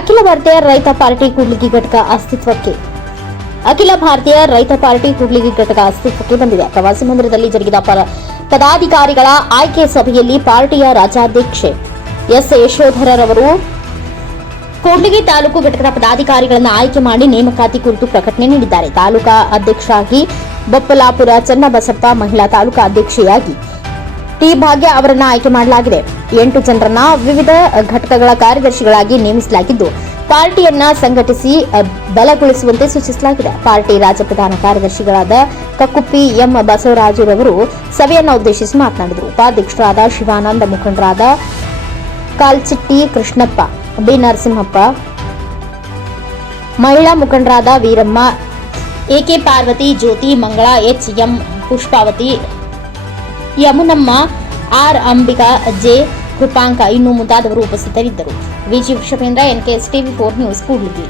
ಅಖಿಲ ಭಾರತೀಯ ರೈತ ಪಾರ್ಟಿ ಕೂಡ್ಲಿಗಿ ಘಟಕ ಅಸ್ತಿತ್ವಕ್ಕೆ. ಅಖಿಲ ಭಾರತೀಯ ರೈತ ಪಾರ್ಟಿ ಕೂಡ್ಲಿಗಿ ಘಟಕ ಅಸ್ತಿತ್ವಕ್ಕೆ ಬಂದಿದೆ. ಪ್ರವಾಸಿ ಮಂದಿರದಲ್ಲಿ ಜರುಗಿದ ಪದಾಧಿಕಾರಿಗಳ ಆಯ್ಕೆ ಸಭೆಯಲ್ಲಿ ಪಾರ್ಟಿಯ ರಾಜ್ಯಾಧ್ಯಕ್ಷೆ ಎಸ್. ಯಶೋಧರರವರು ಕೂಡ್ಲಿಗಿ ತಾಲೂಕು ಘಟಕದ ಪದಾಧಿಕಾರಿಗಳನ್ನು ಆಯ್ಕೆ ಮಾಡಿ ನೇಮಕಾತಿ ಕುರಿತು ಪ್ರಕಟಣೆ ನೀಡಿದ್ದಾರೆ. ತಾಲೂಕಾ ಅಧ್ಯಕ್ಷರಾಗಿ ಬೊಪ್ಪಲಾಪುರ ಚನ್ನಬಸಪ್ಪ ಮಹಿಳಾ ತಾಲೂಕಾ ಅಧ್ಯಕ್ಷೆಯಾಗಿ ಟಿ ಭಾಗ್ಯ ಅವರನ್ನ ಆಯ್ಕೆ ಮಾಡಲಾಗಿದೆ. ಎಂಟು ಜನರನ್ನ ವಿವಿಧ ಘಟಕಗಳ ಕಾರ್ಯದರ್ಶಿಗಳಾಗಿ ನೇಮಿಸಲಾಗಿದ್ದು, ಪಾರ್ಟಿಯನ್ನ ಸಂಘಟಿಸಿ ಬಲಗೊಳಿಸುವಂತೆ ಸೂಚಿಸಲಾಗಿದೆ. ಪಾರ್ಟಿ ರಾಜ್ಯ ಪ್ರಧಾನ ಕಾರ್ಯದರ್ಶಿಗಳಾದ ಕಕ್ಕುಪ್ಪಿ ಎಂ. ಬಸವರಾಜುರವರು ಸಭೆಯನ್ನು ಉದ್ದೇಶಿಸಿ ಮಾತನಾಡಿದರು. ಉಪಾಧ್ಯಕ್ಷರಾದ ಶಿವಾನಂದ ಮುಖಂಡರಾದ ಕಾಲ್ಚಿಟ್ಟಿ ಕೃಷ್ಣಪ್ಪ, ಬಿ. ನರಸಿಂಹಪ್ಪ, ಮಹಿಳಾ ಮುಖಂಡರಾದ Veeramma A K Parvathi, Jyothi Mangala, H. M. Pushpavathi, Yamunamma R Ambika J Krupanka ಇನ್ನು ಮುಂತಾದವರು ಉಪಸ್ಥಿತರಿದ್ದರು. V G Vrushabhendra NKS TV four news Kudligi.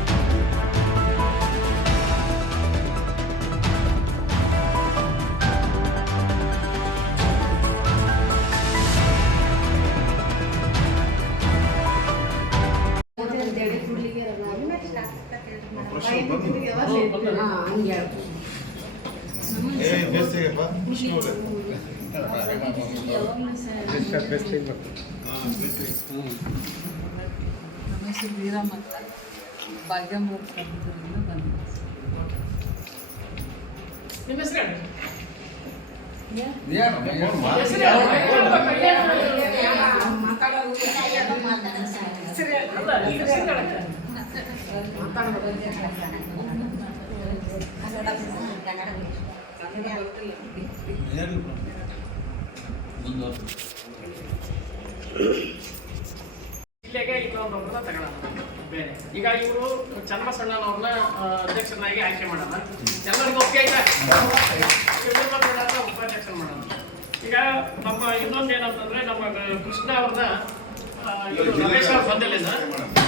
ಏ ಬೇಸ್ತಿಗೆಪ್ಪ ಕೃಷ್ಣವ್ರೆ ಹಾಂ ಬೇಸ್ತಿಗೆ ನಮ್ಮ ಹೆಸರು ವೀರಮ್ಮ ಅಂತ ಭಾಗ್ಯಮ್ಮ ಕರ್ನಾಟಕದಿಂದ ಬಂದೆ ನಿಮ್ಮ ಹೆಸರು ಹೇಳಿ. ಜಿಲ್ಲೆಗೆ ಇನ್ನೊಬ್ಬರನ್ನ ತಗೊಳ್ಳೋಣ. ಬೇರೆ. ಈಗ ಇವರು ಚನ್ನಬಸಣ್ಣನವ್ರನ್ನ ಅಧ್ಯಕ್ಷರನ್ನಾಗಿ ಆಯ್ಕೆ ಮಾಡೋಣ. ಎಲ್ಲರಿಗೂ ಒಪ್ಪಿಗೆ ಆಯ್ತಾ? ಉಪಾಧ್ಯಕ್ಷ ಉಪಾಧ್ಯಕ್ಷರು ಮಾಡೋಣ. ಈಗ ನಮ್ಮ ಇನ್ನೊಂದು ಏನಂತಂದ್ರೆ ನಮ್ಮ ಕೃಷ್ಣ ಅವ್ರನ್ನ ರಮೇಶ್ ಬಂದಿಲ್ಲ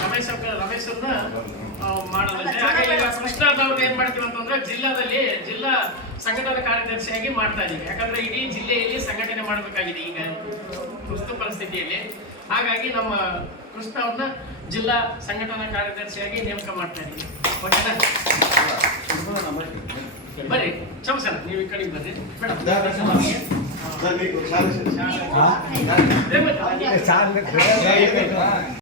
ರಮೇಶ್ ರಮೇಶ್ ಅವ್ರನ್ನ ಆ, ಮಾಡೋದಂತೆ ಹಾಗಾಗಿ ಈಗ ಕೃಷ್ಣ ಅವ್ರನ್ನ ಏನ್ ಮಾಡ್ತೀವಿ ಅಂತಂದ್ರೆ ಜಿಲ್ಲಾದಲ್ಲಿ ಜಿಲ್ಲಾ ಸಂಘಟನಾ ಕಾರ್ಯದರ್ಶಿಯಾಗಿ ಮಾಡ್ತಾ ಇದೀವಿ. ಯಾಕಂದ್ರೆ ಇಡೀ ಜಿಲ್ಲೆಯಲ್ಲಿ ಸಂಘಟನೆ ಮಾಡಬೇಕಾಗಿದೆ ಈಗ ಪ್ರಸ್ತುತ ಪರಿಸ್ಥಿತಿಯಲ್ಲಿ. ಹಾಗಾಗಿ ನಮ್ಮ ಕೃಷ್ಣ ಅವ್ರನ್ನ ಜಿಲ್ಲಾ ಸಂಘಟನಾ ಕಾರ್ಯದರ್ಶಿಯಾಗಿ ನೇಮಕ ಮಾಡ್ತಾ ಇದೀವಿ. ಓಕೆನಾ? ಬರ್ರಿ ಚಮಸನ ನೀವು ಈ ಕಡೆ ಬರ್ರಿ. ಮೇಡಮ್